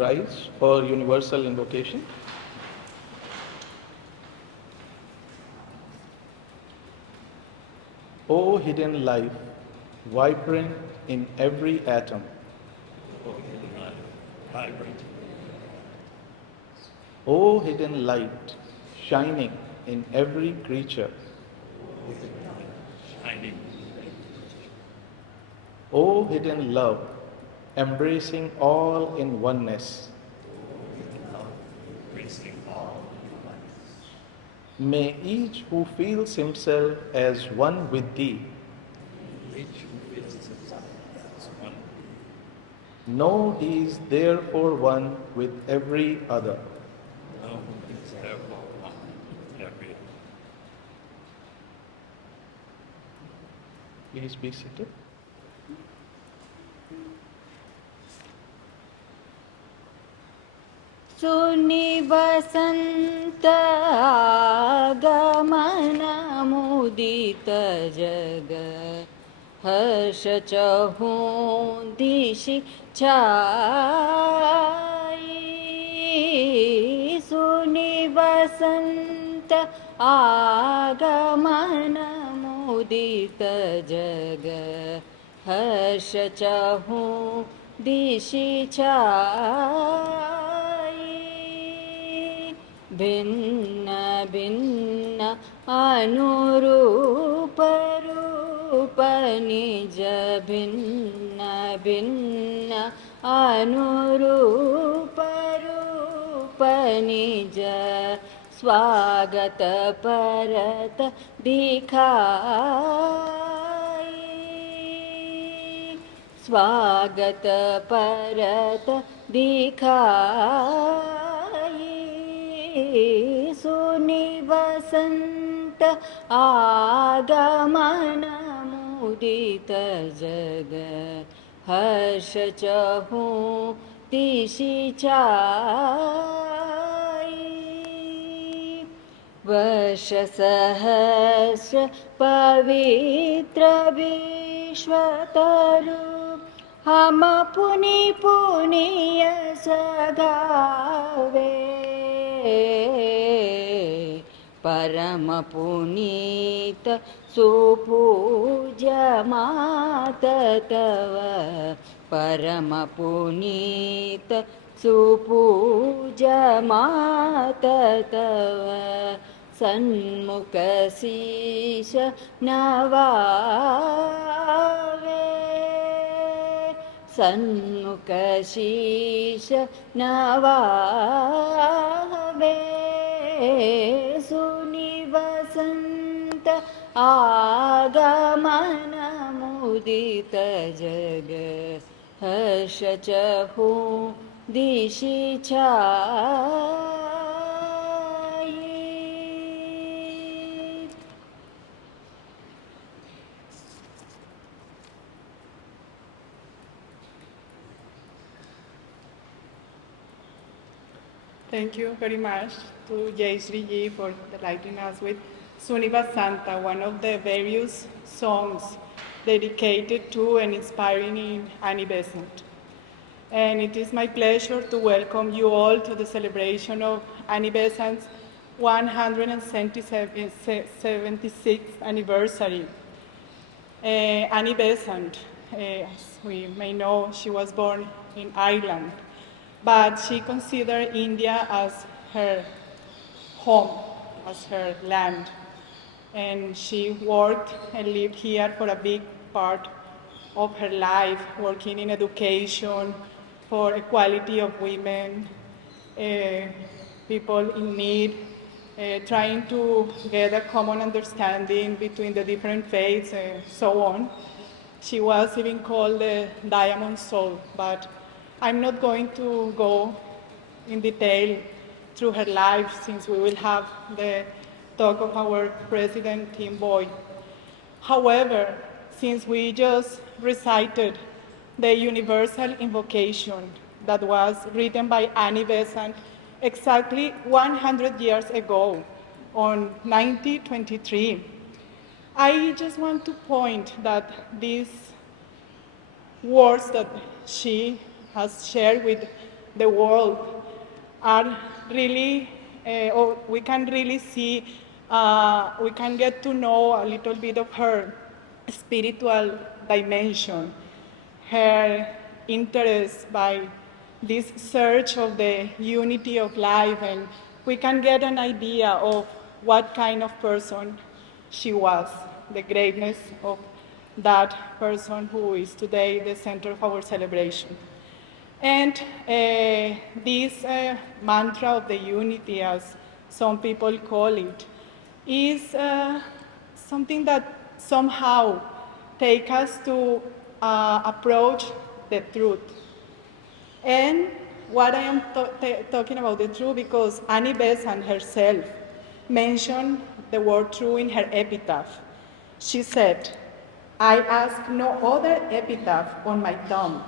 rise for universal invocation. O hidden life, vibrant in every atom. O hidden light, vibrant, O hidden light, shining in every creature. shining, O hidden love, embracing all in oneness. love, embracing all life. May each who feels himself as one with thee Each who feels himself as one, know he is therefore one with every other. know who is therefore one with every Please be seated. सुनिवसन्त आगमन मुदित जग हर्ष चहूँ दिशि छाई सुनिवसन्त आगमन मुदित जग हर्ष चहूँ दिशि छाई भिन्न भिन्न अनुरूप रूप निज भिन्न भिन्न अनुरूप रूप निज स्वागत परत दिखाई स्वागत परत दिखाई सुनिवसन्त आगमन मुदित जग हर्ष चहूँ दिशि छाई वर्ष सहस्र पवित्र विश्वतरु हम पुनि पुनि यश गावे परम पुनीत सुपूज्य मात तव परम पुनीत सुपूज्य मात तव सन्मुख शीश नवावे सन्मुख शीश नवावे सुनिवसन्त आगमन मुदित जग हर्ष चहूँ दिशि छाई Thank you very much to Jaishree ji for delighting us with Suniva Santa, one of the various songs dedicated to and inspiring in Annie Besant. And it is my pleasure to welcome you all to the celebration of Annie Besant's 176th anniversary. Annie Besant, as we may know, she was born in Ireland, but she considered India as her home, as her land. And she worked and lived here for a big part of her life, working in education, for equality of women, people in need, trying to get a common understanding between the different faiths and so on. She was even called the Diamond Soul, but I'm not going to go in detail through her life since we will have the talk of our president, Tim Boyd. However, since we just recited the universal invocation that was written by Annie Besant exactly 100 years ago on 1923, I just want to point that these words that she has shared with the world are really, or we can really see, we can get to know a little bit of her spiritual dimension, her interest by this search of the unity of life, and we can get an idea of what kind of person she was, the greatness of that person who is today the center of our celebration. And this mantra of the unity, as some people call it, is something that somehow takes us to approach the truth. And what I am talking about the truth, because Annie Besant herself mentioned the word true in her epitaph. She said, "I ask no other epitaph on my tongue,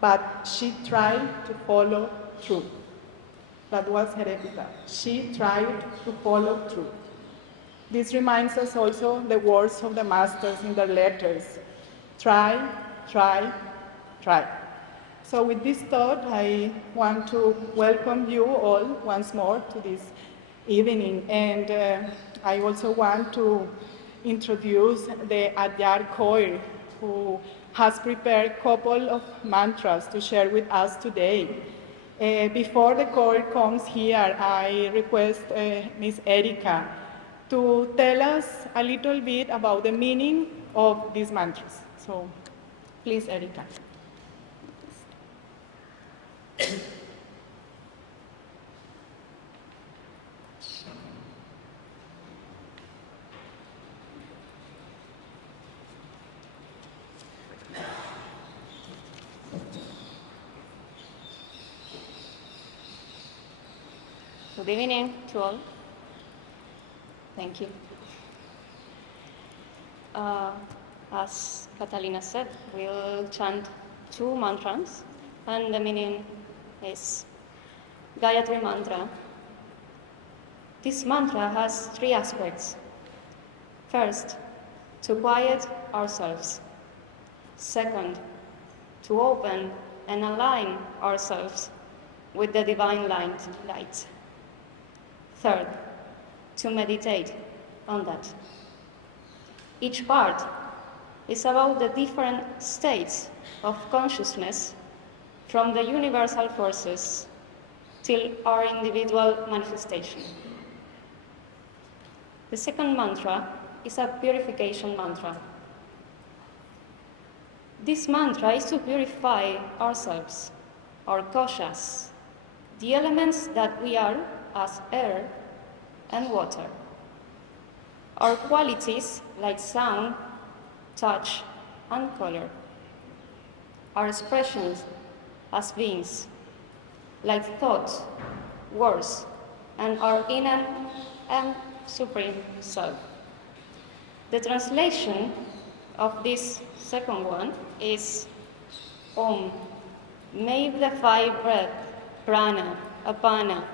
but she tried to follow truth." That was her epitaph. She tried to follow truth. This reminds us also the words of the masters in their letters. Try, try, try. So with this thought, I want to welcome you all once more to this evening. And I also want to introduce the Adyar choir, who has prepared a couple of mantras to share with us today. Before the choir comes here, I request Ms. Erika to tell us a little bit about the meaning of these mantras. So please, Erika. Good evening to all. Thank you. As Catalina said, we'll chant two mantras, and the meaning is Gayatri mantra. This mantra has three aspects. First, to quiet ourselves. Second, to open and align ourselves with the divine light. Third, to meditate on that. Each part is about the different states of consciousness, from the universal forces till our individual manifestation. The second mantra is a purification mantra. This mantra is to purify ourselves, our koshas, the elements that we are as air and water. Our qualities like sound, touch, and color. Our expressions as beings, like thoughts, words, and our inner and supreme self. The translation of this second one is Om. May the five breath, prana, apana,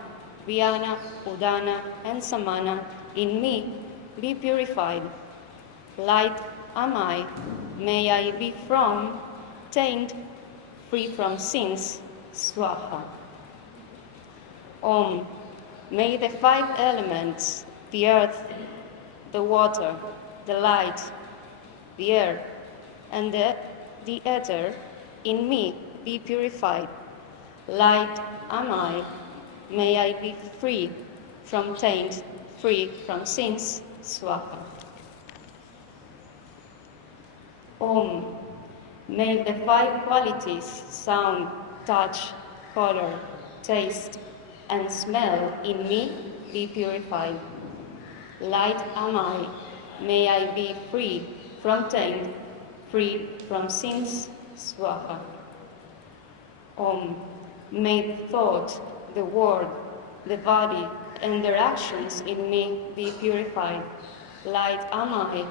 vyana, udana, and samana in me be purified. Light am I, may I be from taint, free from sins, swaha. Om, may the five elements, the earth, the water, the light, the air, and the ether in me be purified. Light am I, may I be free from taint, free from sins, swaha. Om, may the five qualities, sound, touch, color, taste, and smell in me be purified. Light am I, may I be free from taint, free from sins, swaha. Om, may the thought, the word, the body, and their actions in me be purified. Light am I,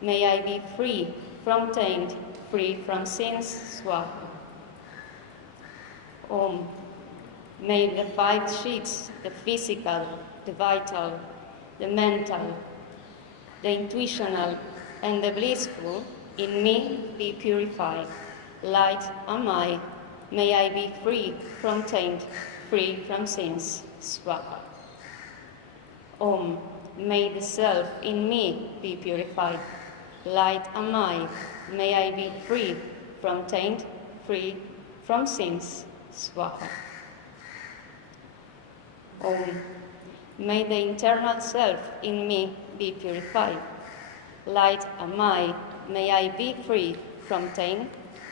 may I be free from taint, free from sins, swaha. Om, may the five sheets, the physical, the vital, the mental, the intuitional, and the blissful in me be purified. Light am I, may I be free from taint, free from sins. Swaha. Om, may the self in me be purified. Light am I, may I be free from taint, free from sins. Swaha. Om, may the internal self in me be purified. Light am I, may I be free from taint,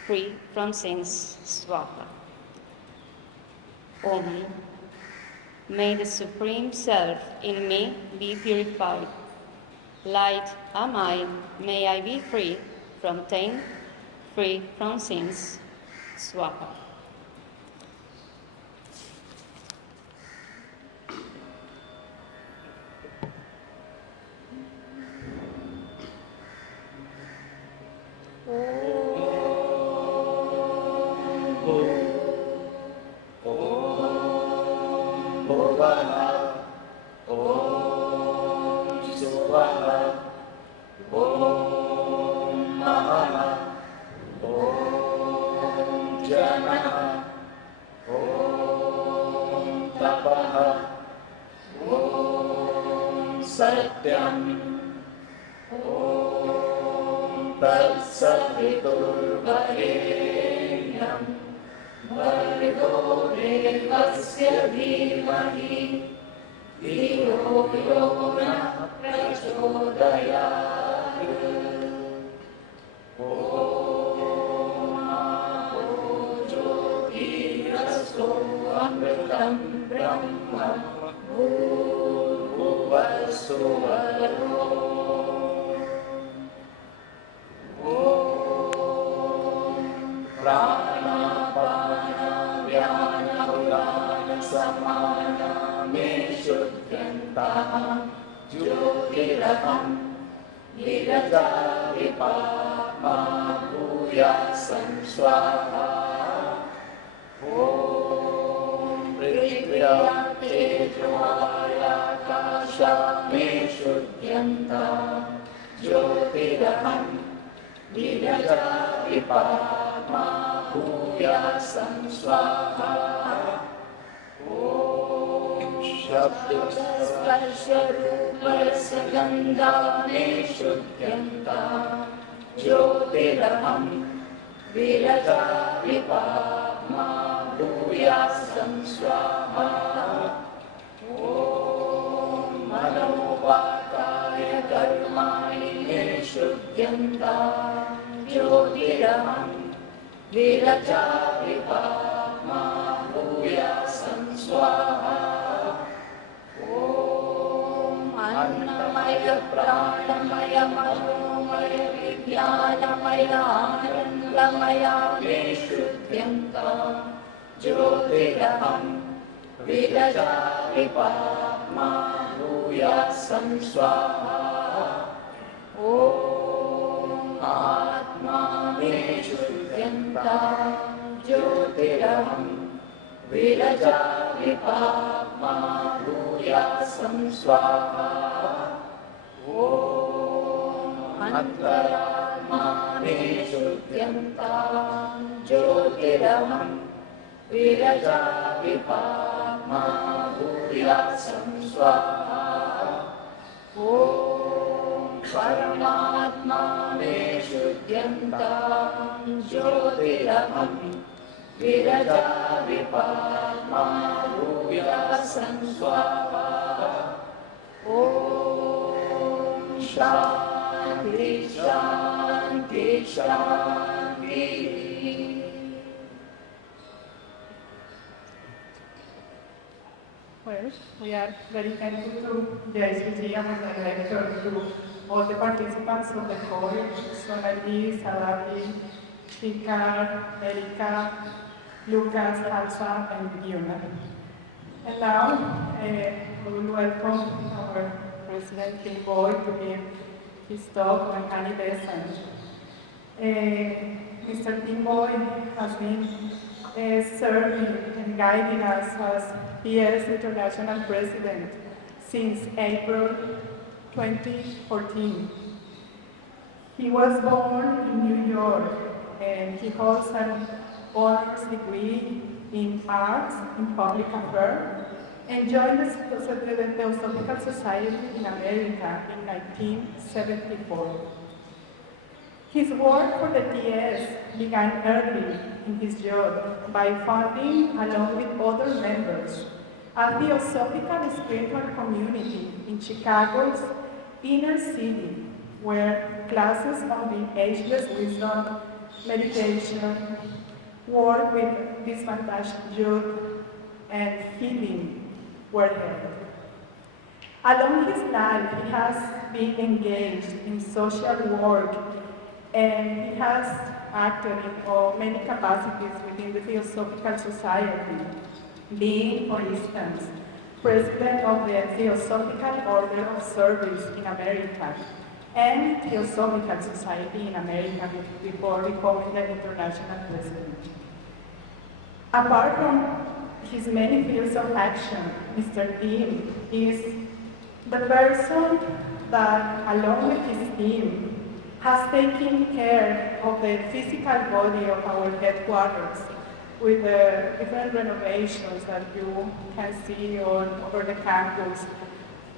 free from sins. Swaha. Om, may the Supreme Self in me be purified. Light am I, may I be free from taint, free from sins. Swaha. Satyam Om Tatsaviturvarenyam Bhargo Devasya Dhimahi Dhiyo Yo Nah Prachodayat Om Apo Jyoti Raso Amritam Brahma Vasuvaro Om Pranapana Vyana Udana Samana Me Shuddhyantam Jyotiraham Viraja Vipama Bhuyasam Swaha Om Prithvya Tejvaya Kasha Me Shuddhyantam Jyotiraham Viraja Vipama Bhuyasam Swaha Om Shabda Sparsha Rupa Sagandha Me Shuddhyantam Jyotiraham Viraja Vipama Bhuyasam Swaha Om Manovakaya Karmani Me Shuddhyantam Jyotiraham Viraja Vipama Bhuyasam Swaha Om Annamaya Pranamaya Manomaya Vijnanamaya Anandamaya Me Shuddhyantam Jyotiraham Viraja Vipama Bhuyasam Swaha Om Atma Me Shuddhyantam Jyotiraham Viraja Vipama Bhuyasam Swaha Om Antaratma Me Shuddhyantam Jyotiraham Viraja Vipama Bhuyasam Swaha Om Paramatma Me Shuddhyantam Jyotiraham Viraja Vipama Bhuyasam Swaha Om Shanti Shanti Shanti. Well, we are very thankful to Jaishree Kannan, the director, to all the participants of the chorus, Sonali, Sarabi, Rika, Erika, Lucas, Alsa, and Yuna. And now, we will welcome our President King Boy to give his talk on Annie Besant. Mr. King Boy has been serving and guiding us as PS International President since April 2014. He was born in New York and he holds an honors degree in arts in public affairs, and joined the Theosophical Society in America in 1974. His work for the TS began early in his job by founding, along with other members, a Theosophical spiritual community in Chicago's inner city, where classes on the ageless wisdom, meditation, work with disadvantaged youth, and healing were held. Along his life, he has been engaged in social work, and he has acted in many capacities within the Theosophical Society, being, for instance, president of the Theosophical Order of Service in America and Theosophical Society in America before becoming the international president. Apart from his many fields of action, Mr. Tim is the person that, along with his team, has taken care of the physical body of our headquarters with the different renovations that you can see over the campus,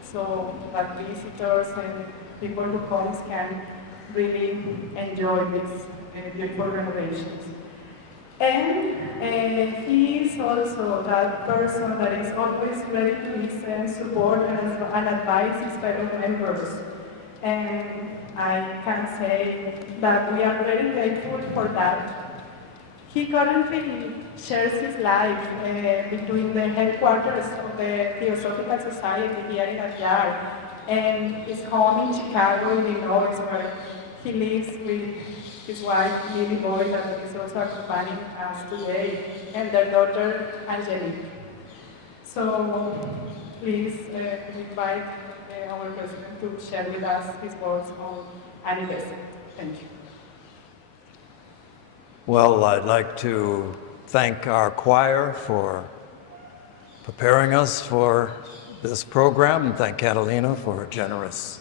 so that visitors and people who come can really enjoy these beautiful renovations. And he is also that person that is always ready to listen, support, and advise his fellow members. And I can say that we are very grateful for that. He currently shares his life between the headquarters of the Theosophical Society here in Adyar and his home in Chicago, Illinois, where he lives with his wife, Lily Boyd, that is also accompanying us today, and their daughter, Angelique. So please invite our president to share with us his words on Annie Besant. Thank you. Well, I'd like to thank our choir for preparing us for this program, and thank Catalina for a generous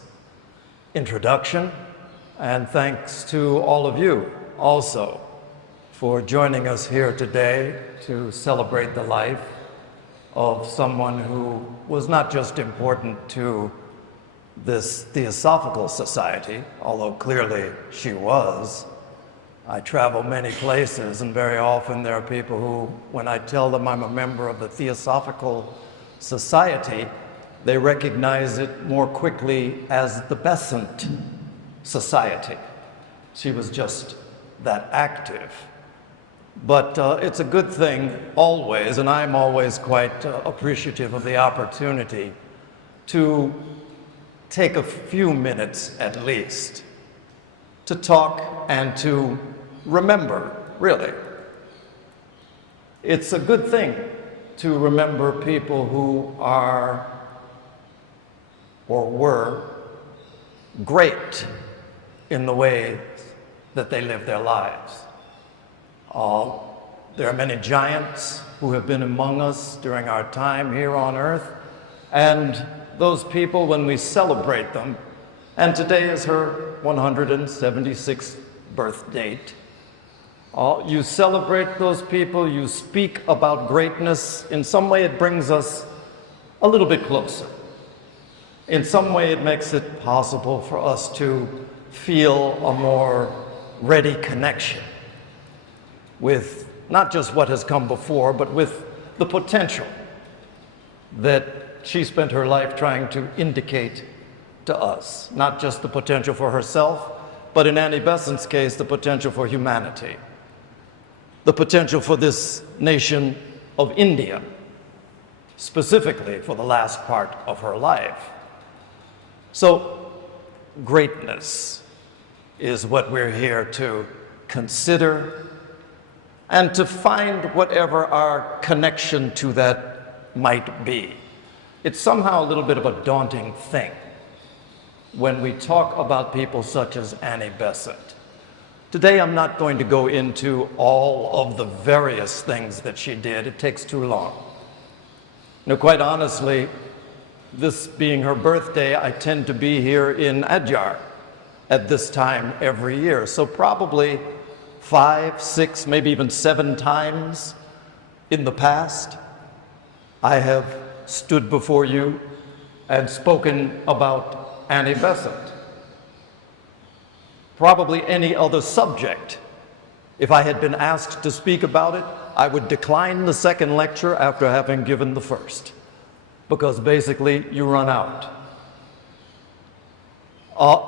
introduction. And thanks to all of you also for joining us here today to celebrate the life of someone who was not just important to this Theosophical Society, although clearly she was. I travel many places, and very often there are people who, when I tell them I'm a member of the Theosophical Society, they recognize it more quickly as the Besant Society. She was just that active. But it's a good thing always, and I'm always quite appreciative of the opportunity to take a few minutes at least to talk and to remember, really. It's a good thing to remember people who are or were great in the way that they live their lives. There are many giants who have been among us during our time here on earth, and those people, when we celebrate them, and today is her 176th birth date, you celebrate those people, you speak about greatness. In some way it brings us a little bit closer. In some way it makes it possible for us to feel a more ready connection with not just what has come before, but with the potential that she spent her life trying to indicate to us. Not just the potential for herself, but in Annie Besant's case, the potential for humanity. The potential for this nation of India, specifically for the last part of her life. So, greatness is what we're here to consider and to find whatever our connection to that might be. It's somehow a little bit of a daunting thing when we talk about people such as Annie Besant. Today I'm not going to go into all of the various things that she did. It takes too long. Now, quite honestly, this being her birthday, I tend to be here in Adyar at this time every year. So probably 5, 6, maybe even 7 times in the past, I have stood before you and spoken about Annie Besant. Probably any other subject, if I had been asked to speak about it, I would decline the second lecture after having given the first, because basically you run out.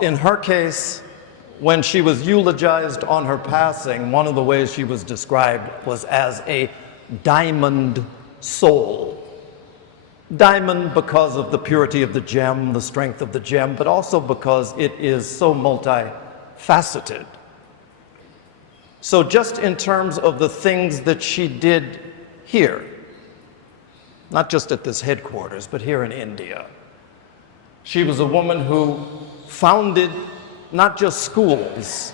In her case, when she was eulogized on her passing, one of the ways she was described was as a diamond soul. Diamond because of the purity of the gem, the strength of the gem, but also because it is so multifaceted. So just in terms of the things that she did here, not just at this headquarters, but here in India, she was a woman who founded not just schools,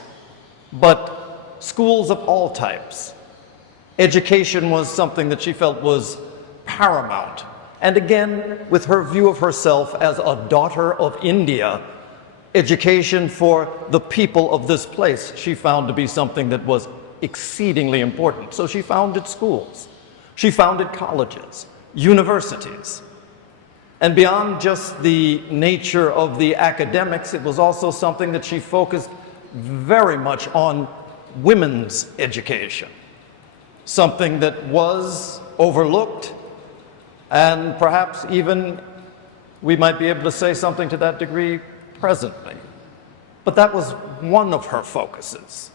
but schools of all types. Education was something that she felt was paramount. And again, with her view of herself as a daughter of India, education for the people of this place she found to be something that was exceedingly important. So she founded schools, she founded colleges, universities. And beyond just the nature of the academics, it was also something that she focused very much on women's education, something that was overlooked, and perhaps even we might be able to say something to that degree presently. But that was one of her focuses.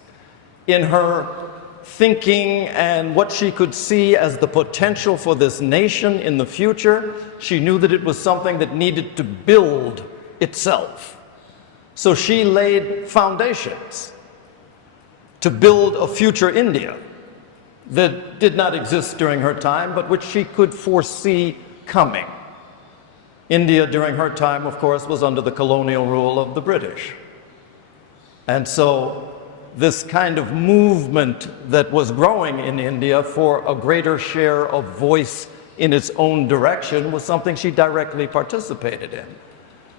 In her thinking and what she could see as the potential for this nation in the future, she knew that it was something that needed to build itself. So she laid foundations to build a future India that did not exist during her time, but which she could foresee coming. India during her time, of course, was under the colonial rule of the British. And so this kind of movement that was growing in India for a greater share of voice in its own direction was something she directly participated in.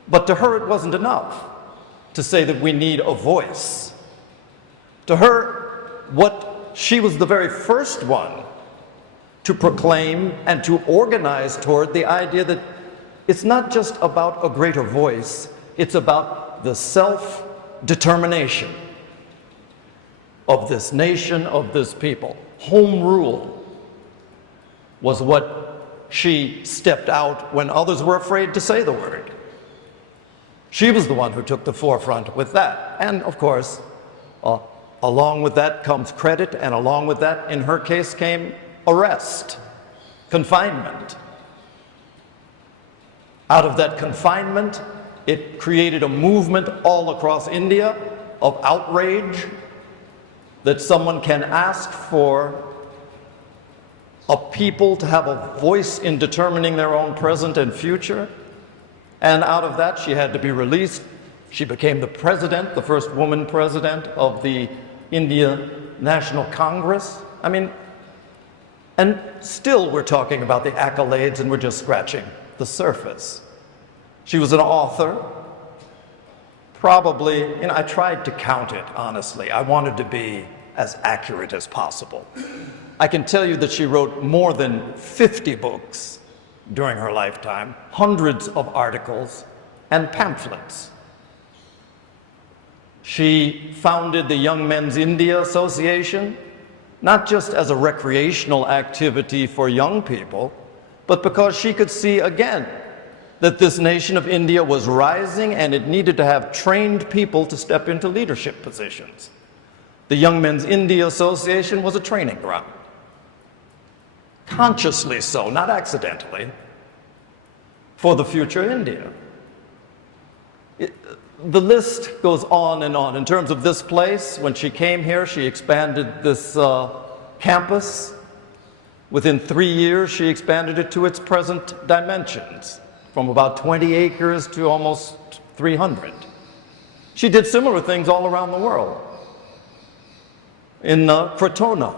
But to her, it wasn't enough to say that we need a voice. To her, she was the very first one to proclaim and to organize toward the idea that it's not just about a greater voice, it's about the self-determination of this nation, of this people. Home rule was what she stepped out when others were afraid to say the word. She was the one who took the forefront with that. And of course, along with that comes credit, and along with that, in her case, came arrest, confinement. Out of that confinement, it created a movement all across India of outrage that someone can ask for a people to have a voice in determining their own present and future. And out of that, she had to be released. She became the president, the first woman president of the India National Congress. I mean, and still we're talking about the accolades and we're just scratching the surface. She was an author. Probably, I tried to count it, honestly. I wanted to be as accurate as possible. I can tell you that she wrote more than 50 books during her lifetime, hundreds of articles and pamphlets. She founded the Young Men's India Association, not just as a recreational activity for young people, but because she could see again that this nation of India was rising and it needed to have trained people to step into leadership positions. The Young Men's India Association was a training ground. Consciously so, not accidentally, for the future India. The list goes on and on. In terms of this place, when she came here, she expanded this campus. Within 3 years, she expanded it to its present dimensions, from about 20 acres to almost 300. She did similar things all around the world. In Crotona,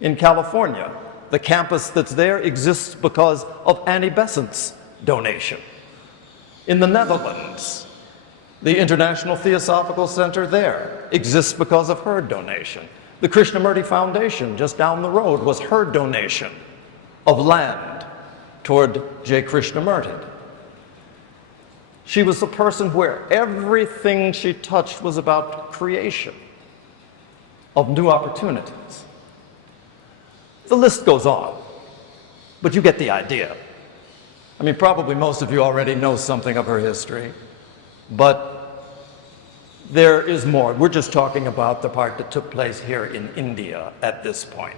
in California, the campus that's there exists because of Annie Besant's donation. In the Netherlands, The International Theosophical Center there exists because of her donation. The Krishnamurti Foundation just down the road was her donation of land toward J. Krishnamurti. She was a person where everything she touched was about creation of new opportunities. The list goes on, but you get the idea. I mean, probably most of you already know something of her history, but there is more. We're just talking about the part that took place here in India at this point.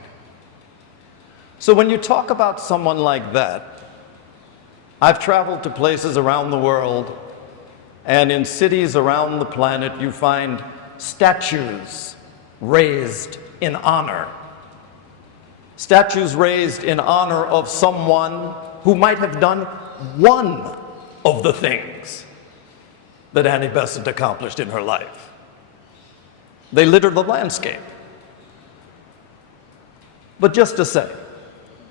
So when you talk about someone like that, I've traveled to places around the world, and in cities around the planet, you find statues raised in honor. Statues raised in honor of someone who might have done one of the things that Annie Besant accomplished in her life. They litter the landscape. But just to say,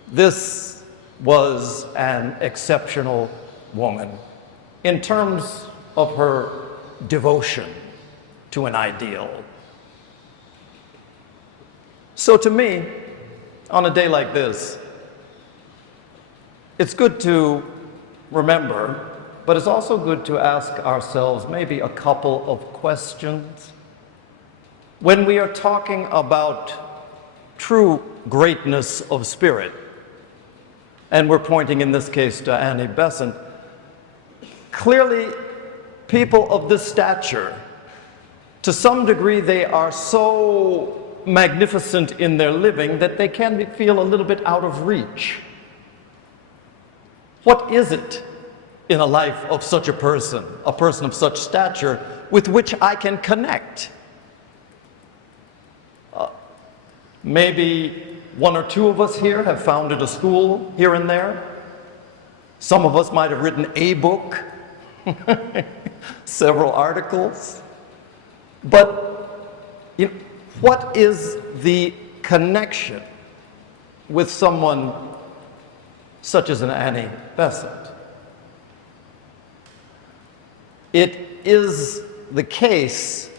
this was an exceptional woman in terms of her devotion to an ideal. So to me, on a day like this, it's good to remember, but it's also good to ask ourselves maybe a couple of questions. When we are talking about true greatness of spirit, and we're pointing in this case to Annie Besant, clearly people of this stature, to some degree they are so magnificent in their living that they can feel a little bit out of reach. What is it in a life of such a person of such stature, with which I can connect? Maybe one or two of us here have founded a school here and there. Some of us might have written a book, several articles. But you know, what is the connection with someone such as an Annie Besant? It is the case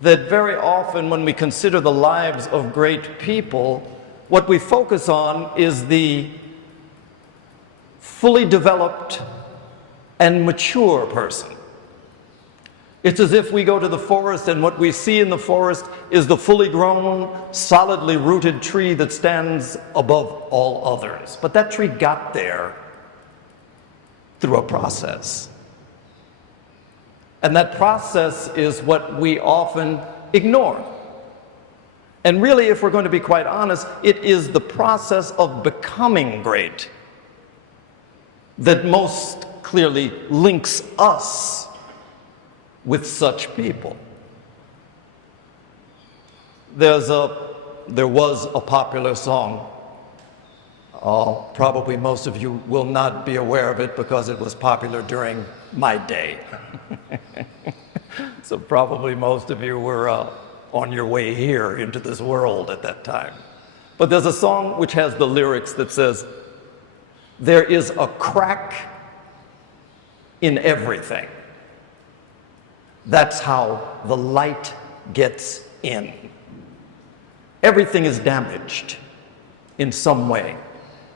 that very often when we consider the lives of great people, what we focus on is the fully developed and mature person. It's as if we go to the forest and what we see in the forest is the fully grown, solidly rooted tree that stands above all others. But that tree got there through a process. And that process is what we often ignore. And really, if we're going to be quite honest, it is the process of becoming great that most clearly links us with such people. There was a popular song. Probably most of you will not be aware of it because it was popular during my day. So probably most of you were on your way here into this world at that time. But there's a song which has the lyrics that says, "There is a crack in everything. That's how the light gets in." Everything is damaged in some way.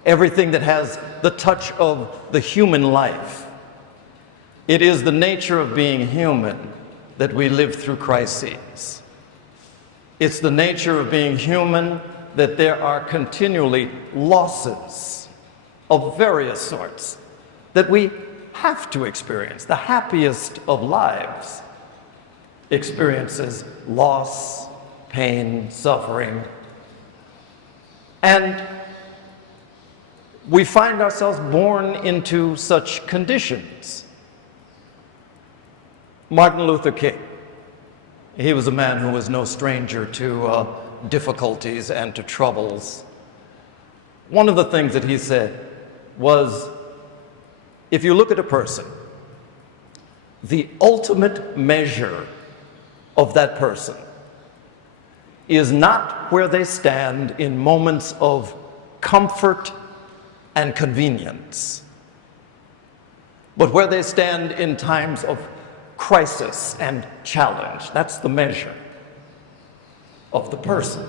Everything that has the touch of the human life. It is the nature of being human that we live through crises. It's the nature of being human that there are continually losses of various sorts that we have to experience. The happiest of lives experiences loss, pain, suffering. And we find ourselves born into such conditions. Martin Luther King, he was a man who was no stranger to difficulties and to troubles. One of the things that he said was, if you look at a person, the ultimate measure of that person is not where they stand in moments of comfort and convenience, but where they stand in times of crisis and challenge. That's the measure of the person.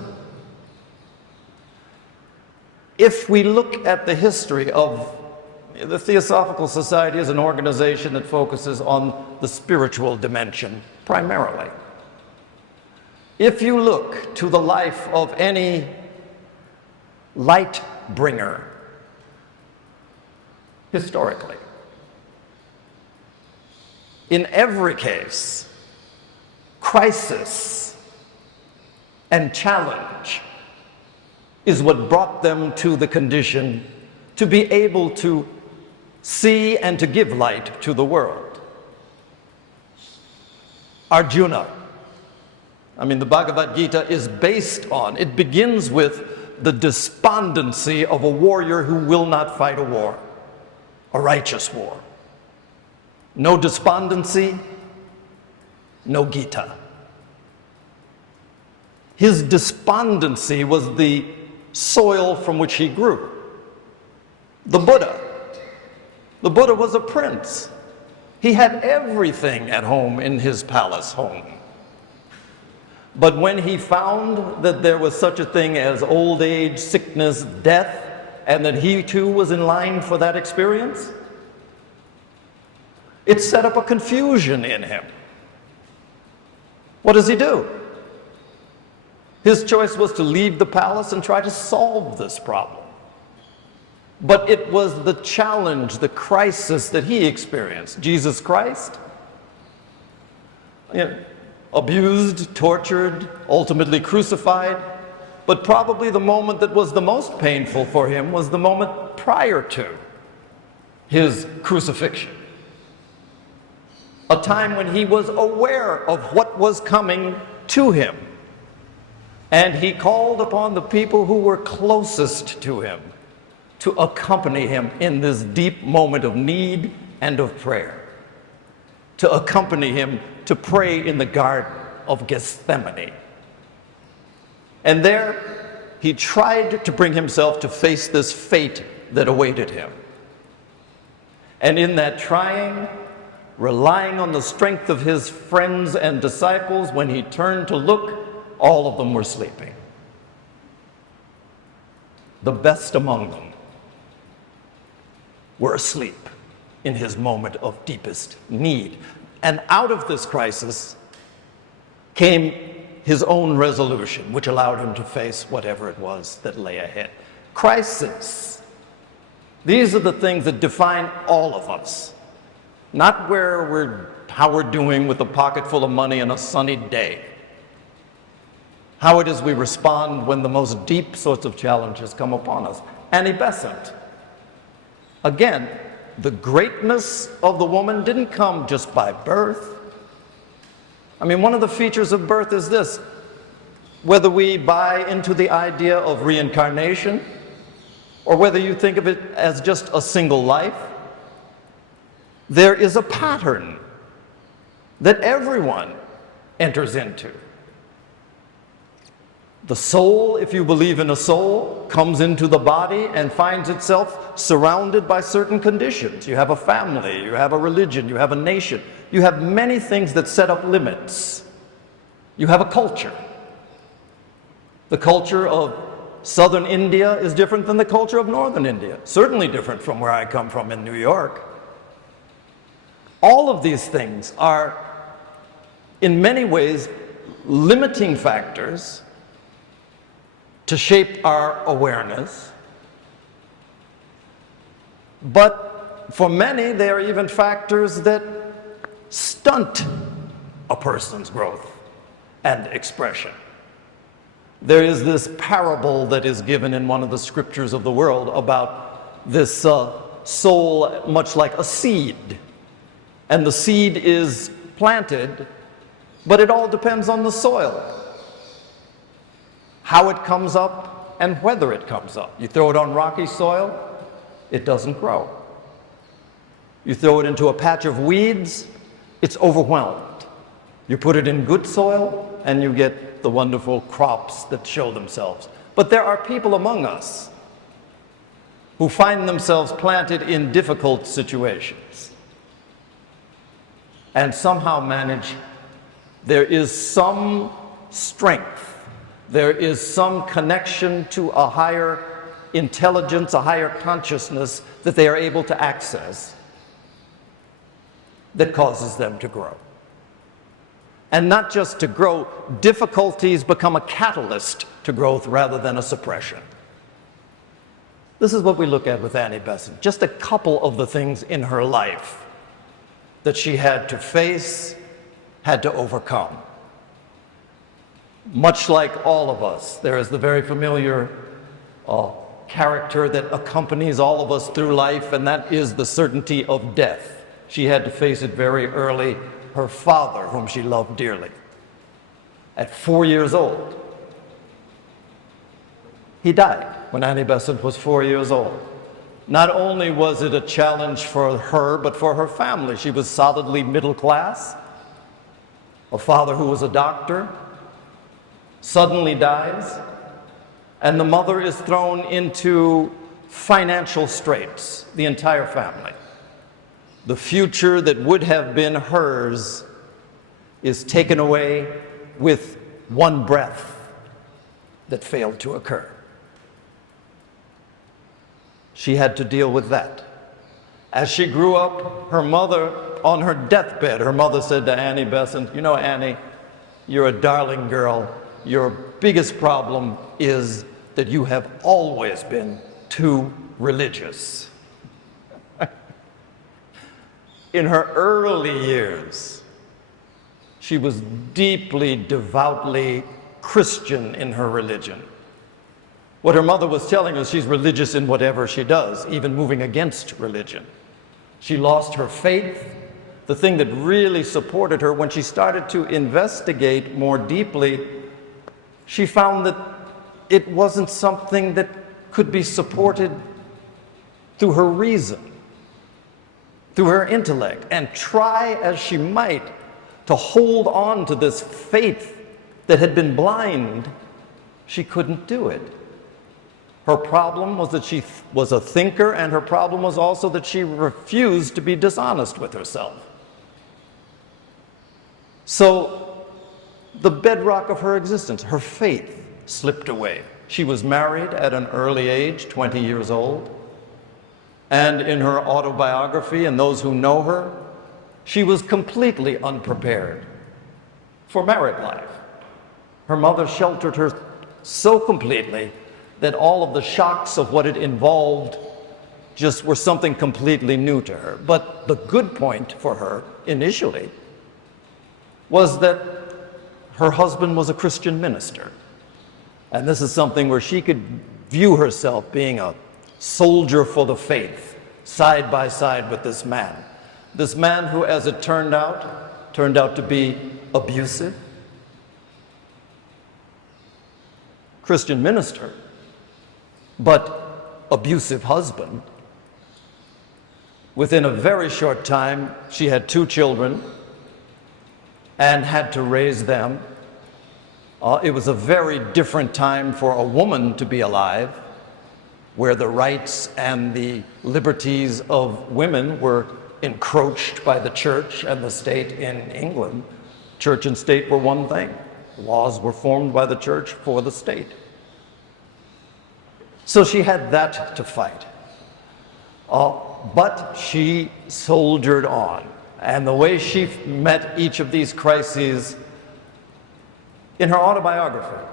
If we look at the history of the Theosophical Society, is an organization that focuses on the spiritual dimension primarily. If you look to the life of any light bringer historically, in every case, crisis and challenge is what brought them to the condition to be able to see and to give light to the world. Arjuna, the Bhagavad Gita is based on, it begins with the despondency of a warrior who will not fight a war, a righteous war. No despondency, no Gita. His despondency was the soil from which he grew. The Buddha was a prince. He had everything at home in his palace home. But when he found that there was such a thing as old age, sickness, death, and that he too was in line for that experience, it set up a confusion in him. What does he do? His choice was to leave the palace and try to solve this problem. But it was the challenge, the crisis that he experienced. Jesus Christ, abused, tortured, ultimately crucified. But probably the moment that was the most painful for him was the moment prior to his crucifixion. A time when he was aware of what was coming to him. And he called upon the people who were closest to him to accompany him in this deep moment of need and of prayer. To accompany him to pray in the Garden of Gethsemane. And there, he tried to bring himself to face this fate that awaited him. And in that trying, relying on the strength of his friends and disciples, when he turned to look, all of them were sleeping. The best among them were asleep in his moment of deepest need. And out of this crisis came his own resolution, which allowed him to face whatever it was that lay ahead. Crisis. These are the things that define all of us. Not how we're doing with a pocket full of money and a sunny day. How it is we respond when the most deep sorts of challenges come upon us. Annie Besant. Again, the greatness of the woman didn't come just by birth. One of the features of birth is this. Whether we buy into the idea of reincarnation, or whether you think of it as just a single life, there is a pattern that everyone enters into. The soul, if you believe in a soul, comes into the body and finds itself surrounded by certain conditions. You have a family, you have a religion, you have a nation. You have many things that set up limits. You have a culture. The culture of southern India is different than the culture of northern India. Certainly different from where I come from in New York. All of these things are, in many ways, limiting factors to shape our awareness. But for many, they are even factors that stunt a person's growth and expression. There is this parable that is given in one of the scriptures of the world about this soul much like a seed. And the seed is planted, but it all depends on the soil. How it comes up and whether it comes up. You throw it on rocky soil, it doesn't grow. You throw it into a patch of weeds, it's overwhelmed. You put it in good soil and you get the wonderful crops that show themselves. But there are people among us who find themselves planted in difficult situations. and somehow manage. There is some strength, there is some connection to a higher intelligence, a higher consciousness that they are able to access that causes them to grow. And not just to grow, difficulties become a catalyst to growth rather than a suppression. This is what we look at with Annie Besant, just a couple of the things in her life that she had to face, had to overcome. Much like all of us, there is the very familiar character that accompanies all of us through life, and that is the certainty of death. She had to face it very early. Her father, whom she loved dearly, at 4 years old, he died when Annie Besant was 4 years old. Not only was it a challenge for her, but for her family. She was solidly middle class. A father who was a doctor suddenly dies, and the mother is thrown into financial straits, the entire family. The future that would have been hers is taken away with one breath that failed to occur. She had to deal with that. As she grew up, her mother, on her deathbed, her mother said to Annie Besant, "You know, Annie, you're a darling girl. Your biggest problem is that you have always been too religious." In her early years, she was deeply, devoutly Christian in her religion. What her mother was telling her, she's religious in whatever she does, even moving against religion. She lost her faith. The thing that really supported her, when she started to investigate more deeply, she found that it wasn't something that could be supported through her reason, through her intellect. And try as she might to hold on to this faith that had been blind, she couldn't do it. Her problem was that she was a thinker, and her problem was also that she refused to be dishonest with herself. So the bedrock of her existence, her faith, slipped away. She was married at an early age, 20 years old, and in her autobiography, and those who know her, she was completely unprepared for married life. Her mother sheltered her so completely that all of the shocks of what it involved just were something completely new to her. But the good point for her initially was that her husband was a Christian minister. And this is something where she could view herself being a soldier for the faith, side by side with this man. This man who, as it turned out to be abusive. Christian minister, but abusive husband. Within a very short time, she had 2 children and had to raise them. It was a very different time for a woman to be alive, where the rights and the liberties of women were encroached by the church and the state in England. Church and state were one thing. Laws were formed by the church for the state. So she had that to fight. But she soldiered on. And the way she met each of these crises, in her autobiography,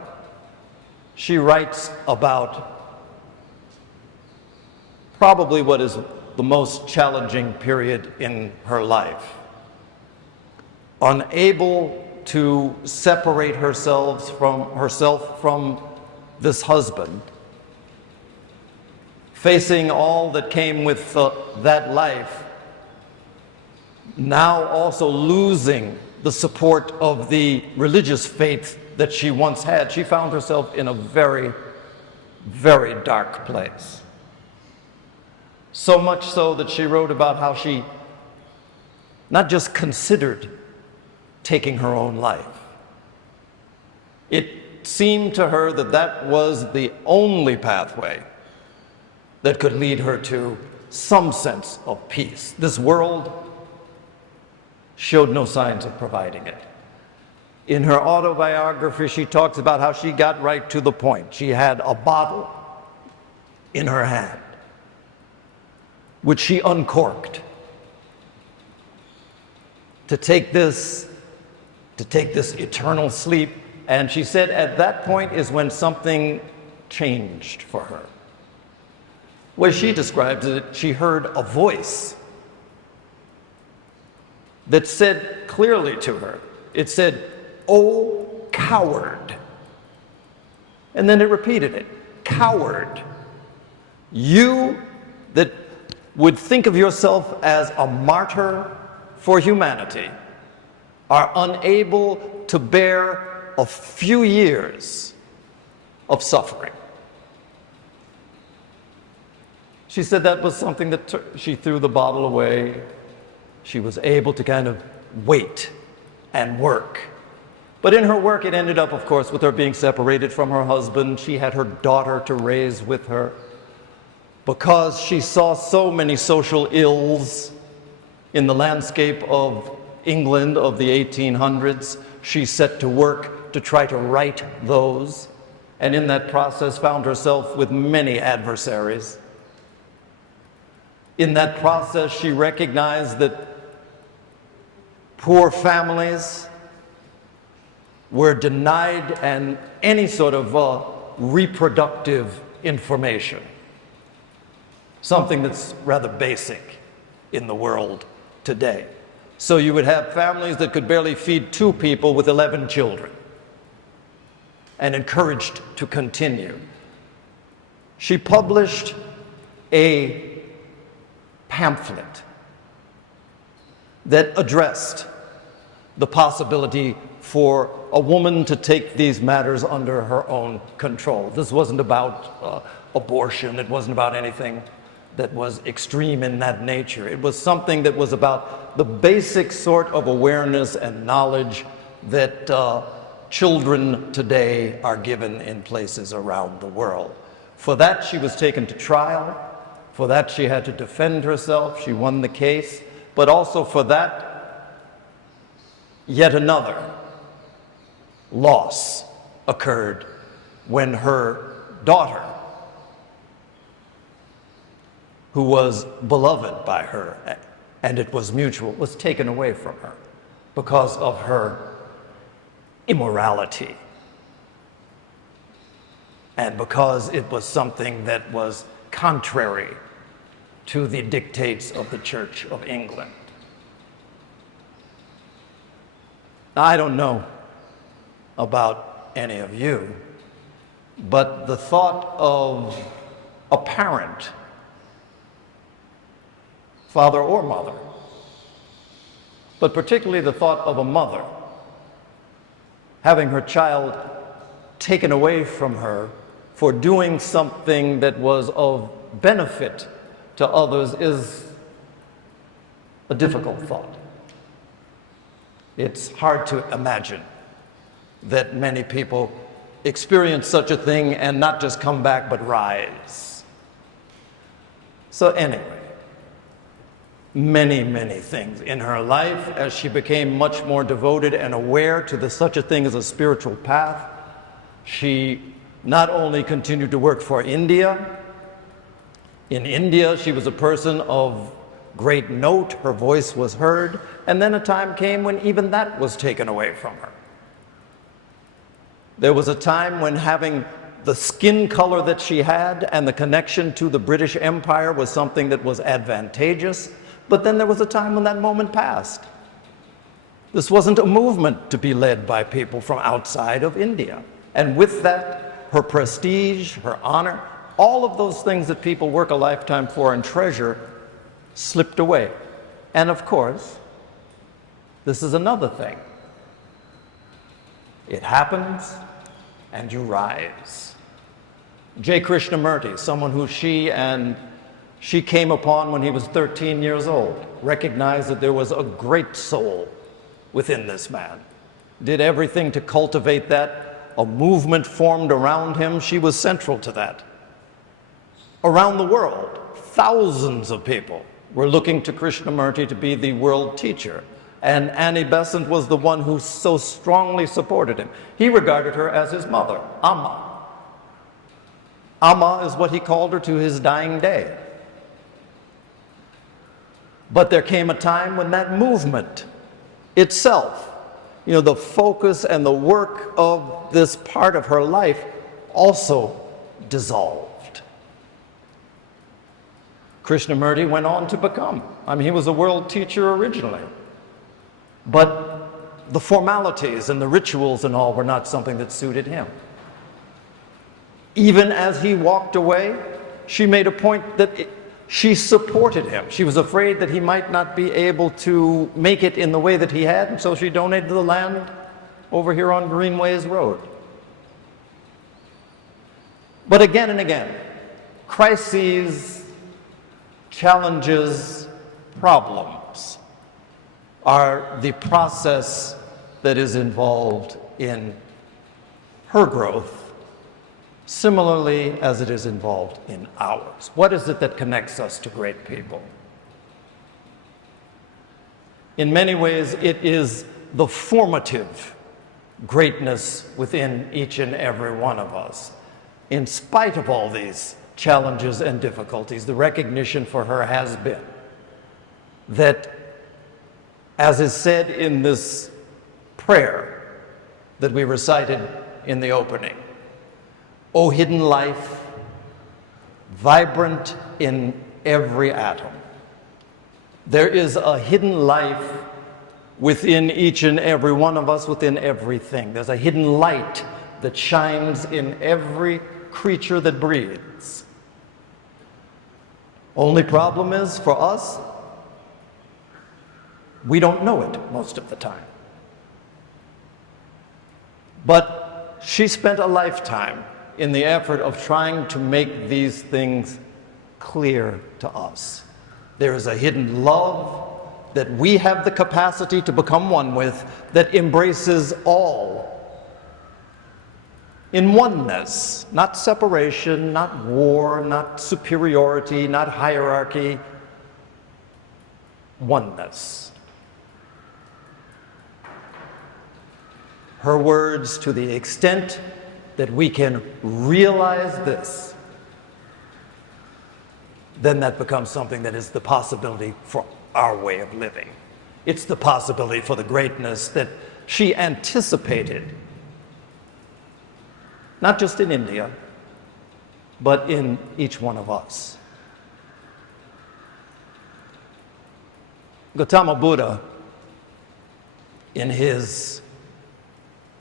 she writes about probably what is the most challenging period in her life. Unable to separate herself from this husband, facing all that came with that life, now also losing the support of the religious faith that she once had, she found herself in a very, very dark place. So much so that she wrote about how she not just considered taking her own life. It seemed to her that that was the only pathway that could lead her to some sense of peace. This world showed no signs of providing it. In her autobiography, she talks about how she got right to the point. She had a bottle in her hand, which she uncorked to take this eternal sleep. And she said at that point is when something changed for her. Well, she describes it, she heard a voice that said clearly to her, it said, "Oh, coward." And then it repeated it, "Coward, you that would think of yourself as a martyr for humanity are unable to bear a few years of suffering." She said that was something that she threw the bottle away. She was able to kind of wait and work. But in her work, it ended up, of course, with her being separated from her husband. She had her daughter to raise with her. Because she saw so many social ills in the landscape of England of the 1800s, she set to work to try to right those, and in that process found herself with many adversaries. In that process, she recognized that poor families were denied any sort of reproductive information, something that's rather basic in the world today. So you would have families that could barely feed 2 people with 11 children and encouraged to continue. She published a pamphlet that addressed the possibility for a woman to take these matters under her own control. This wasn't about abortion. It wasn't about anything that was extreme in that nature. It was something that was about the basic sort of awareness and knowledge that children today are given in places around the world. For that, she was taken to trial. For that, she had to defend herself. She won the case. But also for that, yet another loss occurred when her daughter, who was beloved by her, and it was mutual, was taken away from her because of her immorality and because it was something that was contrary to the dictates of the Church of England. Now, I don't know about any of you, but the thought of a parent, father or mother, but particularly the thought of a mother having her child taken away from her for doing something that was of benefit to others is a difficult thought. It's hard to imagine that many people experience such a thing and not just come back but rise. So anyway, many things in her life as she became much more devoted and aware to such a thing as a spiritual path. She not only continued to work for India. In India, she was a person of great note. Her voice was heard. And then a time came when even that was taken away from her. There was a time when having the skin color that she had and the connection to the British Empire was something that was advantageous. But then there was a time when that moment passed. This wasn't a movement to be led by people from outside of India. And with that, her prestige, her honor, all of those things that people work a lifetime for and treasure slipped away. And of course, this is another thing. It happens and you rise. J. Krishnamurti, someone who she came upon when he was 13 years old, recognized that there was a great soul within this man, did everything to cultivate that. A movement formed around him. She was central to that. Around the world, thousands of people were looking to Krishnamurti to be the world teacher. And Annie Besant was the one who so strongly supported him. He regarded her as his mother, Amma. Amma is what he called her to his dying day. But there came a time when that movement itself, the focus and the work of this part of her life also dissolved. Krishnamurti went on to become, he was a world teacher originally. But the formalities and the rituals and all were not something that suited him. Even as he walked away, she made a point that she supported him. She was afraid that he might not be able to make it in the way that he had, and so she donated the land over here on Greenways Road. But again and again, crises, challenges, problems are the process that is involved in her growth, similarly as it is involved in ours. What is it that connects us to great people? In many ways, it is the formative greatness within each and every one of us. In spite of all these challenges and difficulties, the recognition for her has been that, as is said in this prayer that we recited in the opening, O hidden life, vibrant in every atom. There is a hidden life within each and every one of us, within everything. There's a hidden light that shines in every creature that breathes. Only problem is, for us, we don't know it most of the time. But she spent a lifetime in the effort of trying to make these things clear to us. There is a hidden love that we have the capacity to become one with, that embraces all in oneness, not separation, not war, not superiority, not hierarchy, oneness. Her words, to the extent that we can realize this, then that becomes something that is the possibility for our way of living. It's the possibility for the greatness that she anticipated, not just in India, but in each one of us. Gautama Buddha,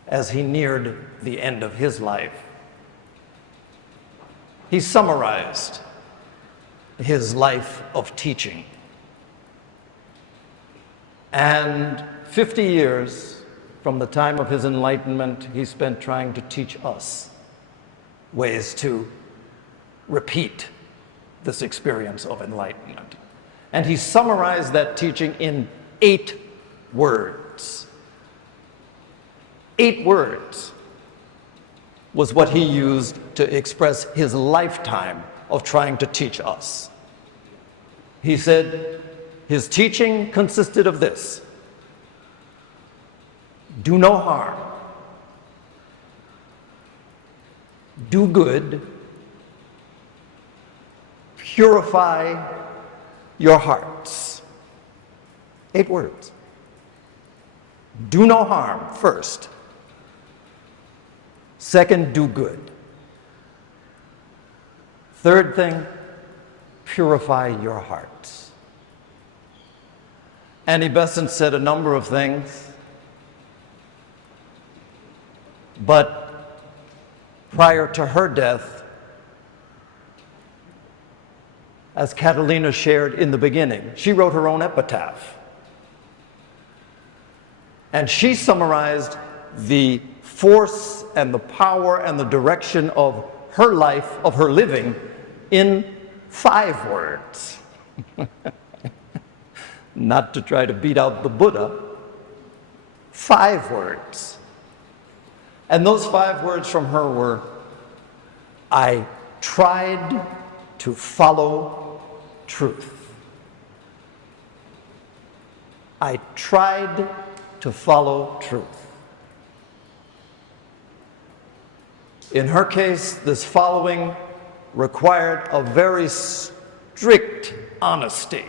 as he neared the end of his life, he summarized his life of teaching. And 50 years from the time of his enlightenment, he spent trying to teach us ways to repeat this experience of enlightenment. And he summarized that teaching in 8 words. 8 words was what he used to express his lifetime of trying to teach us. He said his teaching consisted of this: do no harm, do good, purify your hearts. 8 words. Do no harm, first. Second, do good. Third thing, purify your hearts. Annie Besant said a number of things, but prior to her death, as Catalina shared in the beginning, she wrote her own epitaph. And she summarized the force and the power and the direction of her life, of her living, in 5 words. Not to try to beat out the Buddha, 5 words. And those 5 words from her were, I tried to follow truth. I tried to follow truth. In her case, this following required a very strict honesty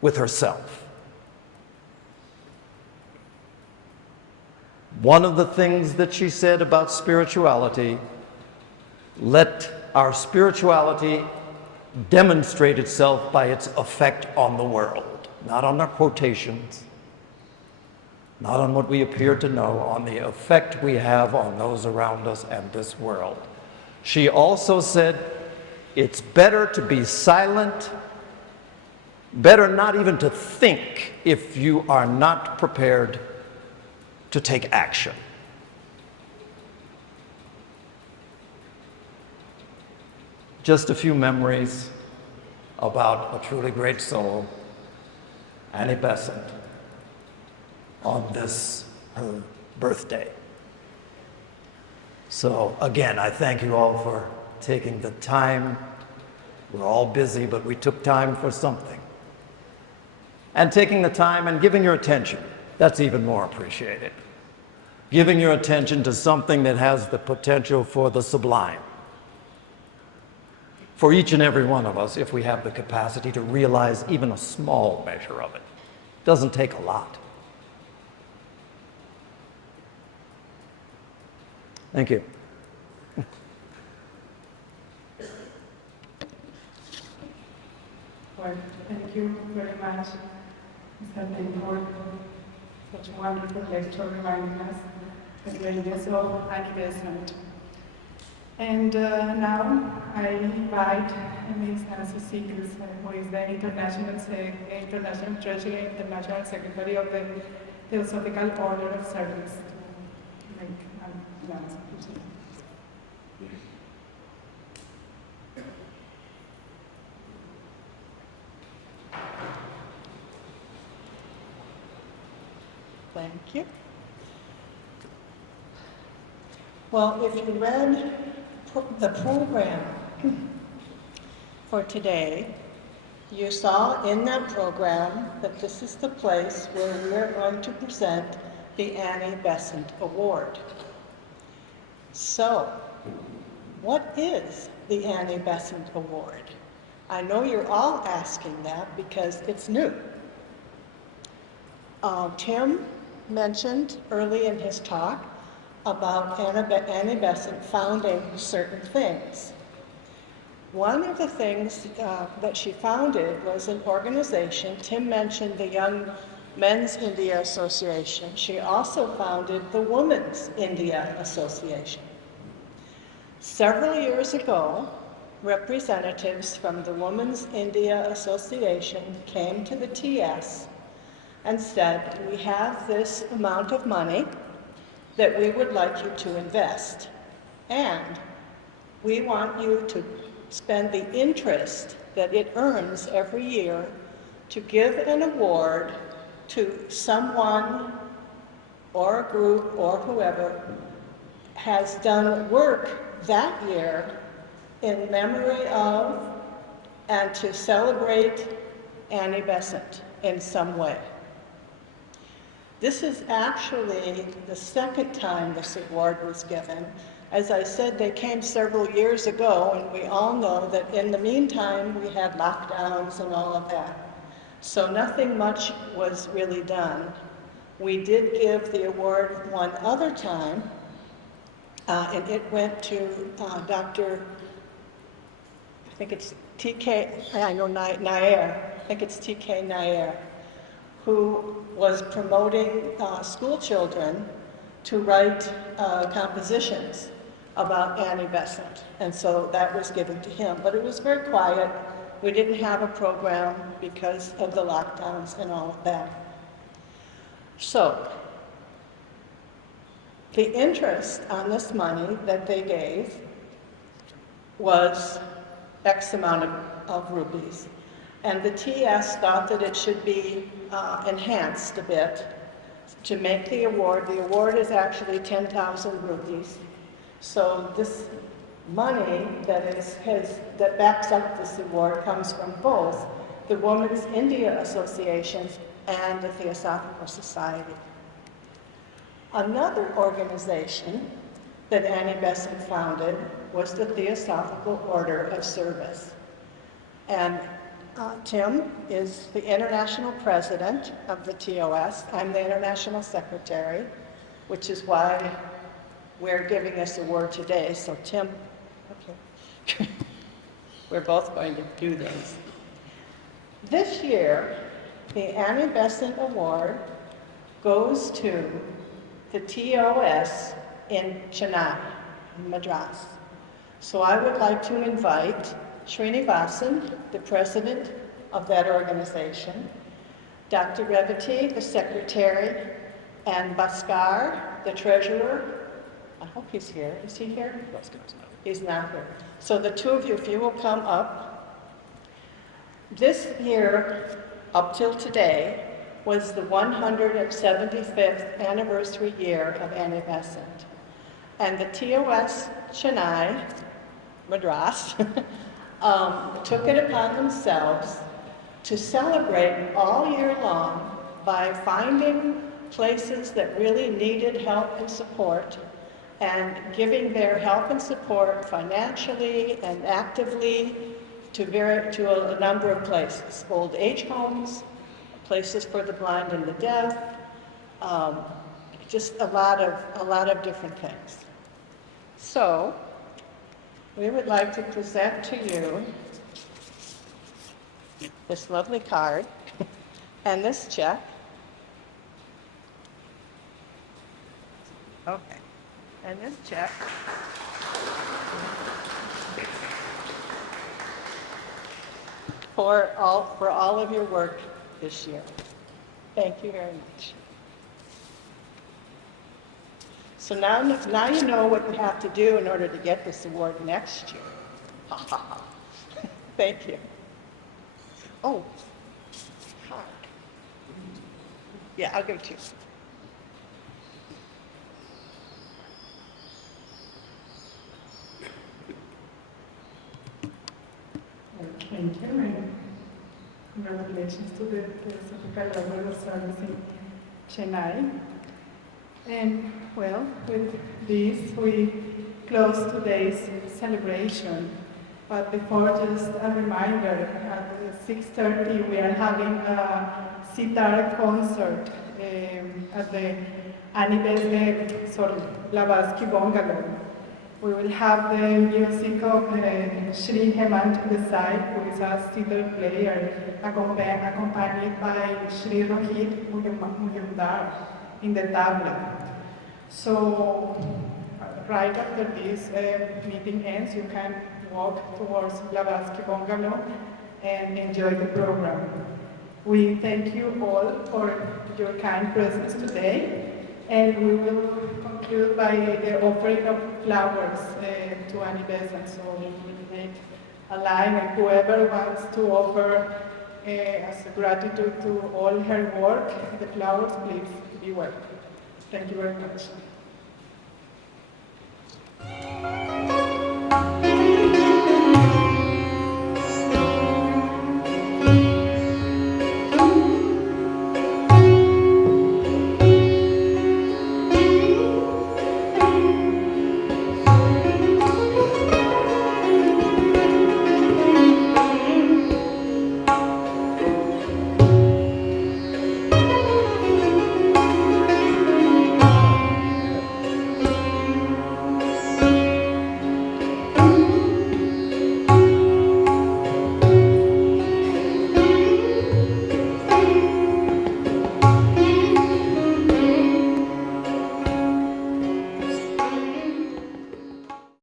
with herself. One of the things that she said about spirituality, let our spirituality demonstrate itself by its effect on the world, not on our quotations, not on what we appear to know, on the effect we have on those around us and this world. She also said, it's better to be silent, better not even to think if you are not prepared to take action. Just a few memories about a truly great soul, Annie Besant, on this, her birthday. So again, I thank you all for taking the time. We're all busy, but we took time for something. And taking the time and giving your attention, that's even more appreciated. Giving your attention to something that has the potential for the sublime. For each and every one of us, if we have the capacity to realize even a small measure of it. Doesn't take a lot. Thank you. Well, thank you very much, Mr. Taylor, such a wonderful lecture reminding us the greatness of Annie Besant. And now I invite Ms. Nancy Secrest, who is the International Treasurer, International Secretary of the Theosophical Order of Service, to make an announcement. Thank you. Well, if you read the program for today, you saw in that program that this is the place where we're going to present the Annie Besant Award. So, what is the Annie Besant Award? I know you're all asking that because it's new. Tim mentioned early in his talk about Annie Besant founding certain things. One of the things that she founded was an organization. Tim mentioned the Young Men's India Association. She also founded the Women's India Association. Several years ago, representatives from the Women's India Association came to the TS and said, we have this amount of money that we would like you to invest, and we want you to spend the interest that it earns every year to give an award to someone or a group or whoever has done work that year in memory of and to celebrate Annie Besant in some way. This is actually the second time this award was given. As I said, they came several years ago, and we all know that in the meantime, we had lockdowns and all of that. So nothing much was really done. We did give the award one other time, and it went to Dr. I think it's TK, I know Nair, I think it's TK Nair, who was promoting school children to write compositions about Annie Besant. And so that was given to him. But it was very quiet. We didn't have a program because of the lockdowns and all of that. So the interest on this money that they gave was X amount of rupees. And the TS thought that it should be enhanced a bit to make the award. The award is actually 10,000 rupees. So this money that backs up this award comes from both the Women's India Association, and the Theosophical Society. Another organization that Annie Besant founded was the Theosophical Order of Service. And Tim is the international president of the TOS. I'm the international secretary, which is why we're giving this award today. So Tim, okay. We're both going to do this. This year, the Annie Besant Award goes to the TOS in Chennai, in Madras. So I would like to invite Srinivasan, the president of that organization, Dr. Revati, the secretary, and Bhaskar, the treasurer. I hope he's here. Is he here? He's not here. So the two of you, if you will come up. This year, up till today, was the 175th anniversary year of Annie Besant. And the TOS Chennai, Madras, took it upon themselves to celebrate all year long by finding places that really needed help and support and giving their help and support financially and actively to a number of places, old age homes, places for the blind and the deaf, just a lot of different things. So, we would like to present to you this lovely card and this check. Okay, and this check. For all of your work this year. Thank you very much. So now you know what you have to do in order to get this award next year. Thank you. Oh, card. Yeah, I'll give it to you. Thank you, and congratulations to the Theosophical Order of Service in Chennai. And well, with this, we close today's celebration. But before, just a reminder, at 6:30 we are having a sitar concert at the Annie Besant Blavatsky Bungalow. We will have the music of Jaishree Kannan to the side, who is a sitar player, accompanied by Shri Rohit Mujumdar in the tabla. So, right after this meeting ends, you can walk towards Blavatsky Bungalow and enjoy the program. We thank you all for your kind presence today, and we will conclude by the offering of flowers to Annie Besant. So we will make a line, and whoever wants to offer as a gratitude to all her work, the flowers, please be welcome. Thank you very much.